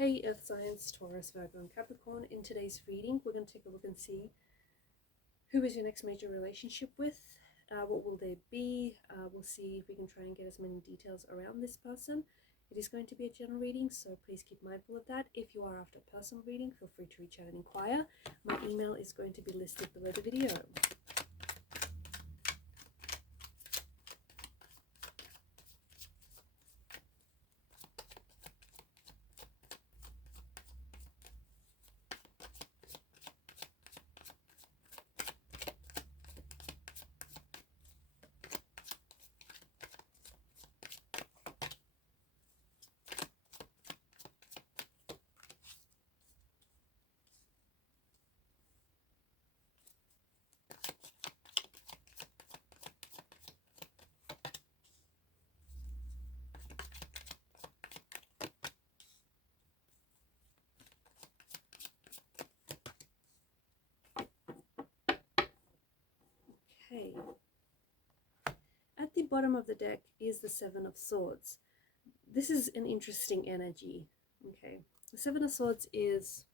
Hey Earth signs, Taurus, Virgo and Capricorn. In today's reading, we're going to take a look and see who is your next major relationship with, what will they be. We'll see if we can try and get as many details around this person. It is going to be a general reading, so please keep mindful of that. If you are after a personal reading, feel free to reach out and inquire. My email is going to be listed below the video. Okay. At the bottom of the deck is the Seven of Swords. This is an interesting energy. Okay. The Seven of Swords is,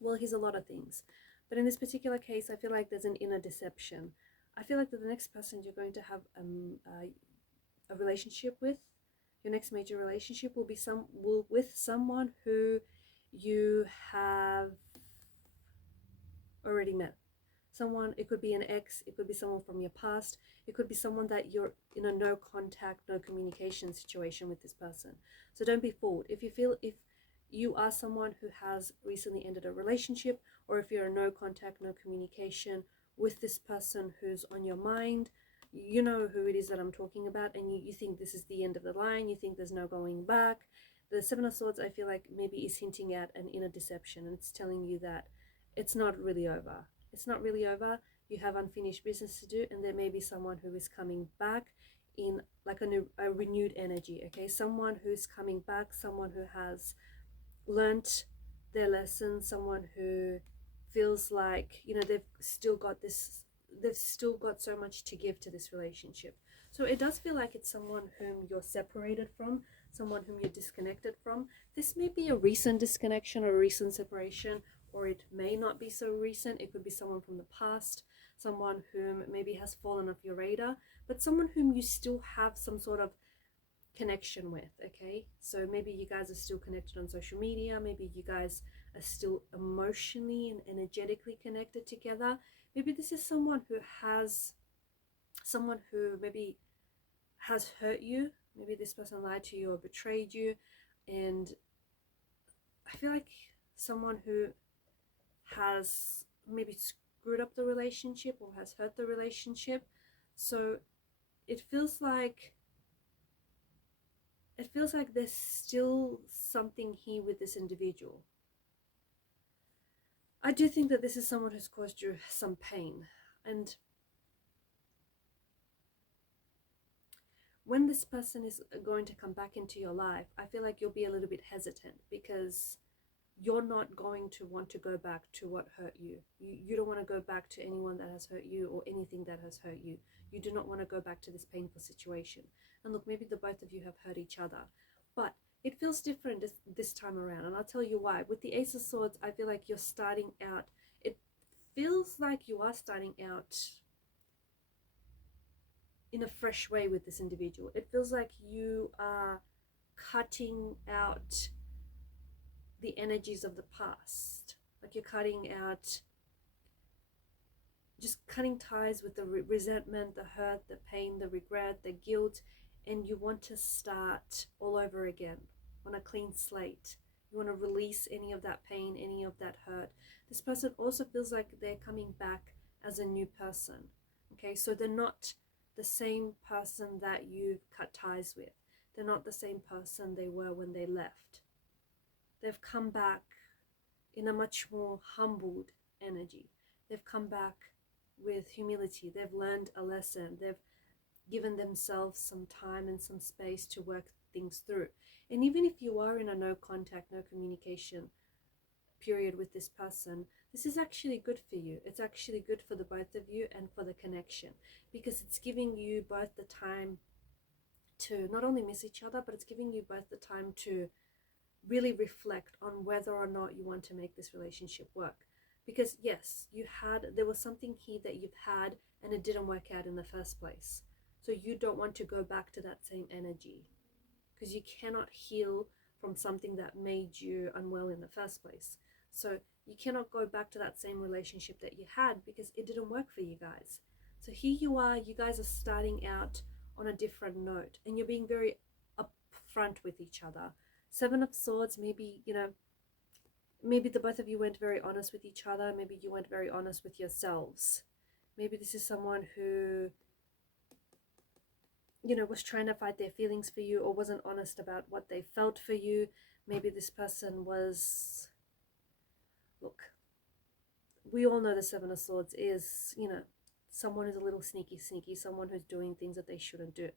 well, he's a lot of things. But in this particular case, I feel like there's an inner deception. I feel like that the next person you're going to have a relationship with, your next major relationship will be with someone who you have already met. Someone, it could be an ex, it could be someone from your past, it could be someone that you're in a no contact, no communication situation with this person. So don't be fooled. If you are someone who has recently ended a relationship, or if you're in no contact, no communication with this person who's on your mind, you know who it is that I'm talking about, and you think this is the end of the line, you think there's no going back. The Seven of Swords, I feel like maybe is hinting at an inner deception, and it's telling you that it's not really over. It's not really over. You have unfinished business to do, and there may be someone who is coming back in like a renewed energy. Okay, someone who's coming back, someone who has learnt their lesson, someone who feels like, you know, they've still got so much to give to this relationship. So it does feel like it's someone whom you're separated from, someone whom you're disconnected from. This may be a recent disconnection or a recent separation, or it may not be so recent. It could be someone from the past, someone whom maybe has fallen off your radar, but someone whom you still have some sort of connection with. Okay, so maybe you guys are still connected on social media, maybe you guys are still emotionally and energetically connected together. Maybe this is someone who maybe has hurt you. Maybe this person lied to you or betrayed you, and I feel like someone who has maybe screwed up the relationship or has hurt the relationship. So it feels like there's still something here with this individual. I do think that this is someone who's caused you some pain, and when this person is going to come back into your life, I feel like you'll be a little bit hesitant, because you're not going to want to go back to what hurt you. You don't want to go back to anyone that has hurt you or anything that has hurt you. You do not want to go back to this painful situation. And look, maybe the both of you have hurt each other, but it feels different this time around, and I'll tell you why. With the Ace of Swords, I feel like you're starting out. It feels like you are starting out in a fresh way with this individual. It feels like you are cutting out the energies of the past, like you're cutting ties with the resentment, the hurt, the pain, the regret, the guilt, and you want to start all over again on a clean slate. You want to release any of that pain, any of that hurt. This person also feels like they're coming back as a new person. Okay, so they're not the same person that you've cut ties with. They're not the same person they were when they left. They've come back in a much more humbled energy. They've come back with humility. They've learned a lesson. They've given themselves some time and some space to work things through. And even if you are in a no contact, no communication period with this person, this is actually good for you. It's actually good for the both of you and for the connection, because it's giving you both the time to not only miss each other, but it's giving you both the time to really reflect on whether or not you want to make this relationship work. Because yes, there was something here that you've had and it didn't work out in the first place. So you don't want to go back to that same energy, because you cannot heal from something that made you unwell in the first place. So you cannot go back to that same relationship that you had because it didn't work for you guys. So here you are, you guys are starting out on a different note and you're being very upfront with each other. Seven of Swords, maybe, maybe the both of you weren't very honest with each other. Maybe you weren't very honest with yourselves. Maybe this is someone who, was trying to fight their feelings for you or wasn't honest about what they felt for you. Maybe this person was, look, we all know the Seven of Swords is, someone who's a little sneaky, someone who's doing things that they shouldn't do.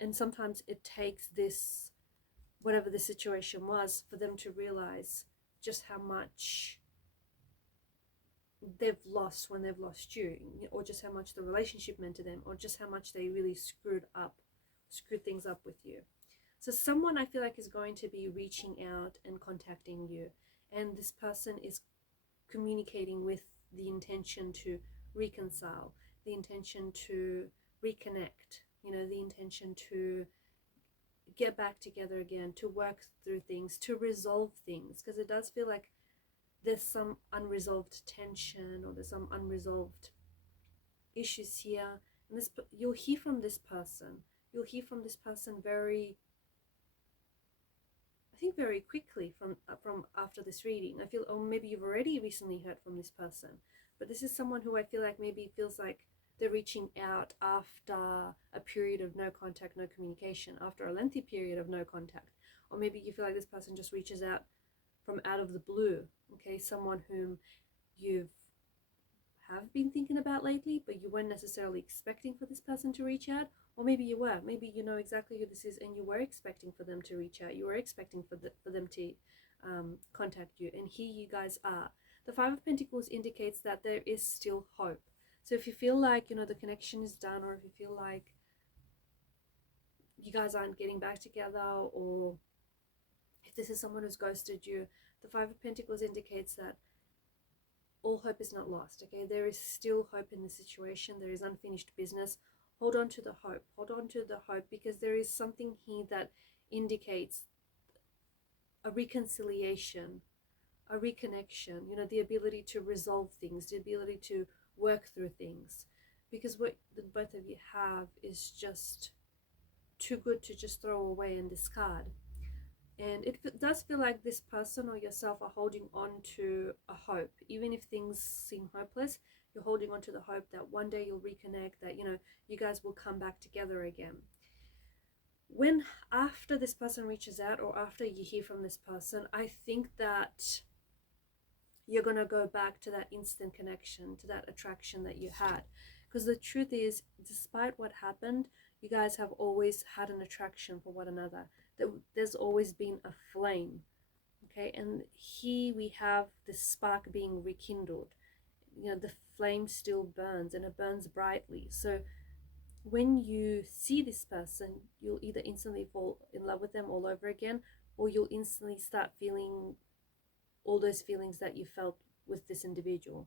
And sometimes it takes this, whatever the situation was, for them to realize just how much they've lost when they've lost you, or just how much the relationship meant to them, or just how much they really screwed things up with you. So someone, I feel like, is going to be reaching out and contacting you, and this person is communicating with the intention to reconcile, the intention to reconnect, the intention to get back together again, to work through things, to resolve things, because it does feel like there's some unresolved tension or there's some unresolved issues here. And you'll hear from this person. You'll hear from this person very quickly from after this reading. I feel, or maybe you've already recently heard from this person, but this is someone who I feel like maybe feels like they're reaching out after a period of no contact, no communication, after a lengthy period of no contact. Or maybe you feel like this person just reaches out from out of the blue, okay? Someone whom you have been thinking about lately, but you weren't necessarily expecting for this person to reach out. Or maybe you were. Maybe you know exactly who this is and you were expecting for them to reach out. You were expecting for them to contact you. And here you guys are. The Five of Pentacles indicates that there is still hope. So if you feel like, the connection is done, or if you feel like you guys aren't getting back together, or if this is someone who's ghosted you, the Five of Pentacles indicates that all hope is not lost, okay? There is still hope in the situation. There is unfinished business. Hold on to the hope. Hold on to the hope, because there is something here that indicates a reconciliation, a reconnection, the ability to resolve things, the ability to work through things. Because what the both of you have is just too good to just throw away and discard. And it does feel like this person or yourself are holding on to a hope. Even if things seem hopeless, you're holding on to the hope that one day you'll reconnect, that, you guys will come back together again. After this person reaches out, or after you hear from this person, I think that you're going to go back to that instant connection, to that attraction that you had. Because the truth is, despite what happened, you guys have always had an attraction for one another. There's always been a flame, okay? And here we have the spark being rekindled. The flame still burns, and it burns brightly. So when you see this person, you'll either instantly fall in love with them all over again, or you'll instantly start feeling all those feelings that you felt with this individual,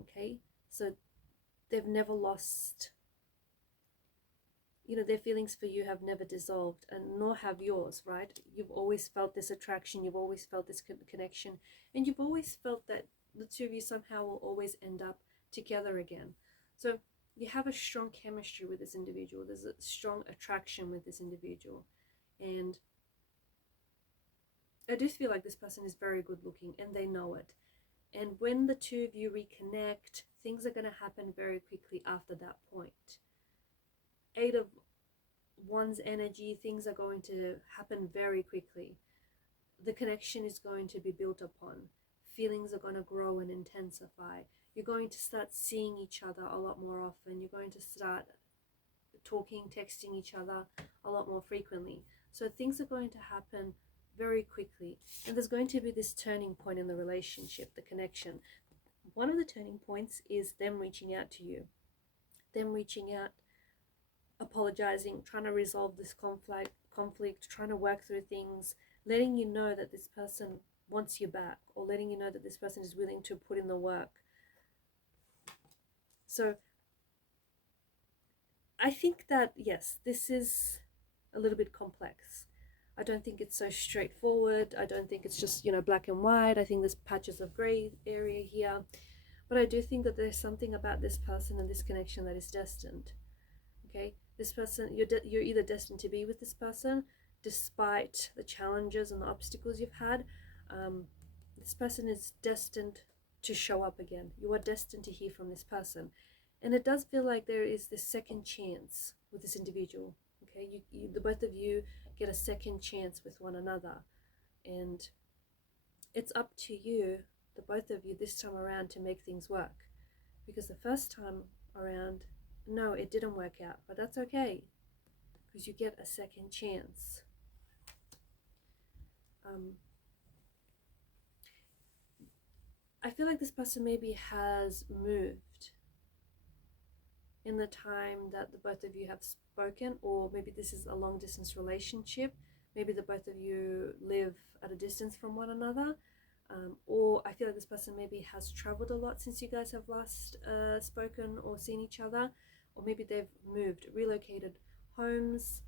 okay? So they've never lost, their feelings for you have never dissolved, and nor have yours, right? You've always felt this attraction, you've always felt this connection, and you've always felt that the two of you somehow will always end up together again. So you have a strong chemistry with this individual. There's a strong attraction with this individual. And I do feel like this person is very good looking, and they know it. And when the two of you reconnect, things are going to happen very quickly after that point. Eight of Wands energy, things are going to happen very quickly. The connection is going to be built upon. Feelings are going to grow and intensify. You're going to start seeing each other a lot more often. You're going to start talking, texting each other a lot more frequently. So things are going to happen very quickly. And there's going to be this turning point in the relationship, the connection. One of the turning points is them reaching out to you. Them reaching out, apologizing, trying to resolve this conflict, trying to work through things, letting you know that this person wants you back, or letting you know that this person is willing to put in the work. So I think that, yes, this is a little bit complex. I don't think it's so straightforward. I don't think it's just, black and white. I think there's patches of gray area here. But I do think that there's something about this person and this connection that is destined. Okay? This person, you're either destined to be with this person despite the challenges and the obstacles you've had. This person is destined to show up again. You are destined to hear from this person. And it does feel like there is this second chance with this individual. Okay, the both of you get a second chance with one another, and it's up to you, the both of you, this time around to make things work. Because the first time around, no, it didn't work out, but that's okay, because you get a second chance. I feel like this person maybe has moved in the time that the both of you have spoken, or maybe this is a long distance relationship. Maybe the both of you live at a distance from one another, or I feel like this person maybe has traveled a lot since you guys have last spoken or seen each other, or maybe they've moved, relocated homes,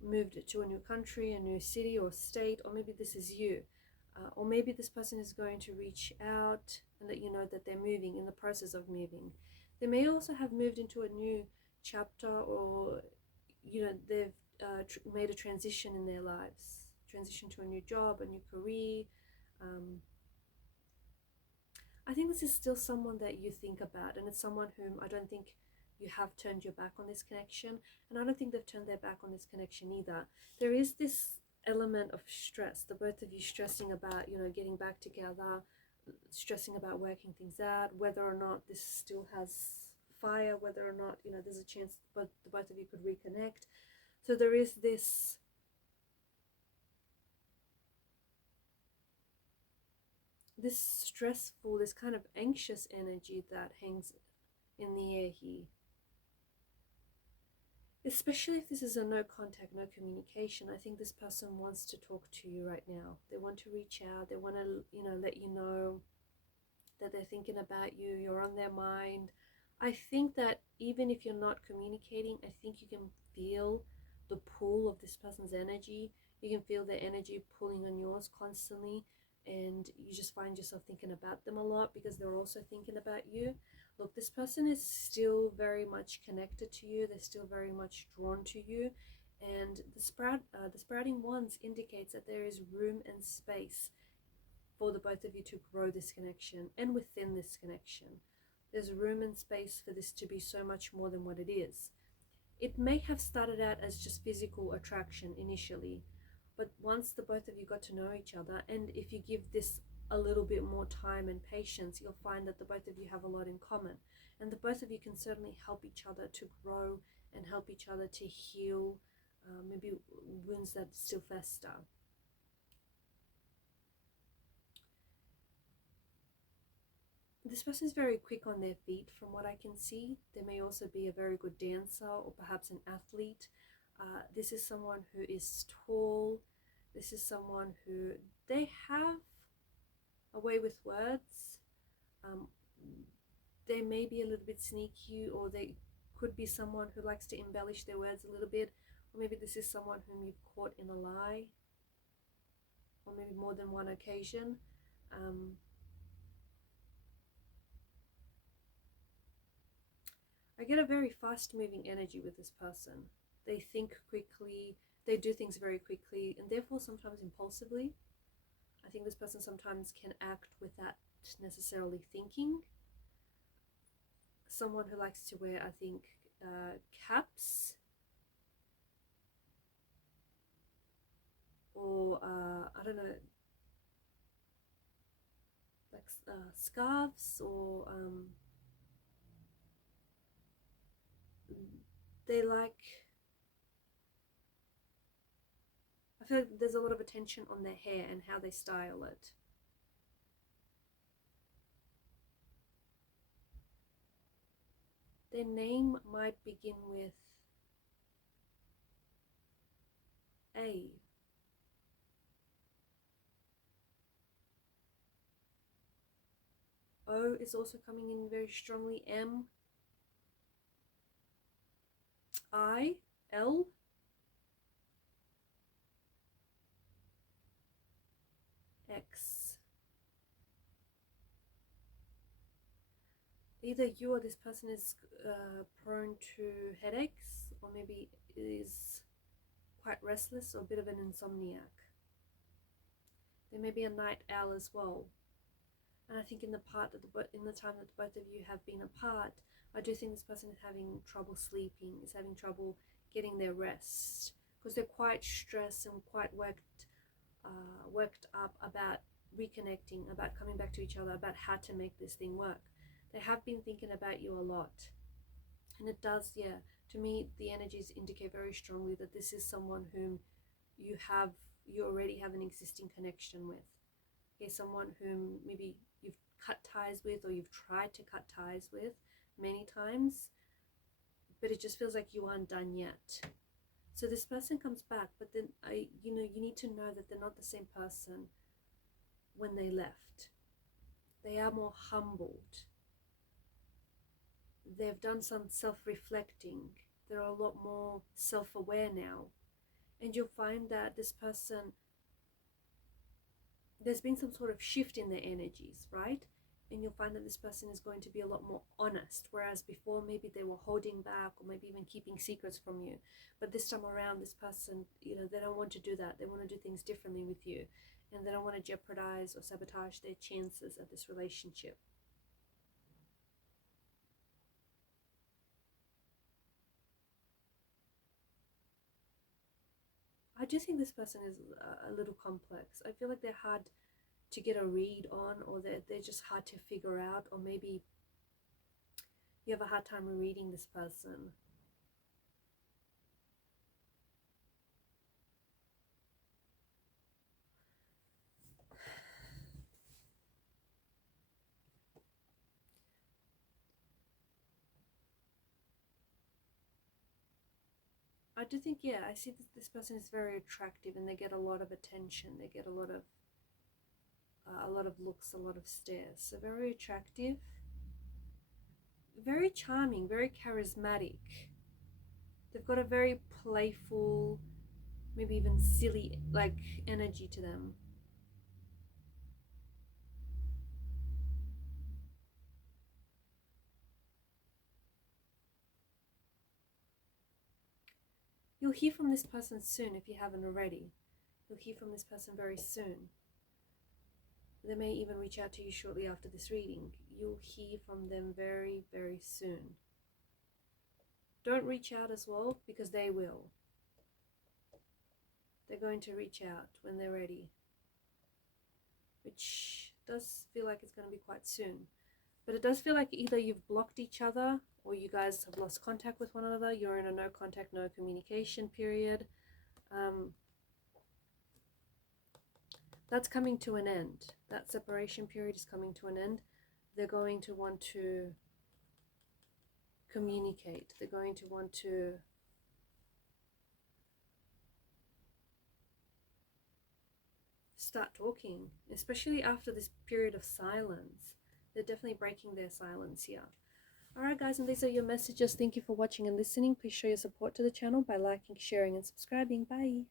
moved to a new country, a new city or state, or maybe this is you. Or maybe this person is going to reach out and let you know that they're moving, in the process of moving. They may also have moved into a new chapter, or they've made a transition in their lives, transition to a new job, a new career. I think this is still someone that you think about, and it's someone whom I don't think you have turned your back on this connection, and I don't think they've turned their back on this connection either. There is this element of stress, the both of you stressing about getting back together, stressing about working things out, whether or not this still has fire, whether or not there's a chance the both of you could reconnect. So there is this stressful, this kind of anxious energy that hangs in the air here. Especially if this is a no contact, no communication. I think this person wants to talk to you right now. They want to reach out. They want to, let you know that they're thinking about you. You're on their mind. I think that even if you're not communicating, I think you can feel the pull of this person's energy. You can feel their energy pulling on yours constantly, and you just find yourself thinking about them a lot because they're also thinking about you. Look, this person is still very much connected to you. They're still very much drawn to you. And the sprouting wands indicates that there is room and space for the both of you to grow this connection. And within this connection, there's room and space for this to be so much more than what it is. It may have started out as just physical attraction initially, but once the both of you got to know each other, and if you give this a little bit more time and patience, you'll find that the both of you have a lot in common, and the both of you can certainly help each other to grow and help each other to heal maybe wounds that still fester. This person is very quick on their feet from what I can see. They may also be a very good dancer or perhaps an athlete. This is someone who is tall. This is someone who, they have a way with words. They may be a little bit sneaky, or they could be someone who likes to embellish their words a little bit, or maybe this is someone whom you've caught in a lie, or maybe more than one occasion. I get a very fast moving energy with this person. They think quickly, they do things very quickly, and therefore sometimes impulsively. I think this person sometimes can act without necessarily thinking. Someone who likes to wear, I think, caps, or I don't know, like scarves, or they like, I feel like there's a lot of attention on their hair and how they style it. Their name might begin with A. O is also coming in very strongly. M, I, L, X. Either you or this person is prone to headaches, or maybe is quite restless or a bit of an insomniac. There may be a night owl as well. And I think in the time that both of you have been apart, I do think this person is having trouble sleeping, is having trouble getting their rest, because they're quite stressed and quite worked up about reconnecting, about coming back to each other, about how to make this thing work. They have been thinking about you a lot. And it does, yeah, to me, the energies indicate very strongly that this is someone whom you already have an existing connection with. Okay, someone whom maybe you've cut ties with, or you've tried to cut ties with many times, but it just feels like you aren't done yet. So this person comes back, but then you need to know that they're not the same person when they left. They are more humbled. They've done some self-reflecting. They're a lot more self-aware now. And you'll find that this person, there's been some sort of shift in their energies, right? And you'll find that this person is going to be a lot more honest, whereas before maybe they were holding back or maybe even keeping secrets from you. But this time around, this person, they don't want to do that. They want to do things differently with you, and they don't want to jeopardize or sabotage their chances at this relationship. I do think this person is a little complex. I feel like they're hard to get a read on, or they're just hard to figure out, or maybe you have a hard time reading this person. I do think, yeah, I see that this person is very attractive, and they get a lot of attention. They get a lot of looks, a lot of stares. So very attractive, very charming, very charismatic. They've got a very playful, maybe even silly energy to them. You'll hear from this person soon if you haven't already. You'll hear from this person very soon. They may even reach out to you shortly after this reading. You'll hear from them very, very soon. Don't reach out as well, because they will. They're going to reach out when they're ready, which does feel like it's going to be quite soon. But it does feel like either you've blocked each other, or you guys have lost contact with one another. You're in a no contact, no communication period. That's coming to an end. That separation period is coming to an end. They're going to want to communicate. They're going to want to start talking, especially after this period of silence. They're definitely breaking their silence here. Alright guys, and these are your messages. Thank you for watching and listening. Please show your support to the channel by liking, sharing and subscribing. Bye.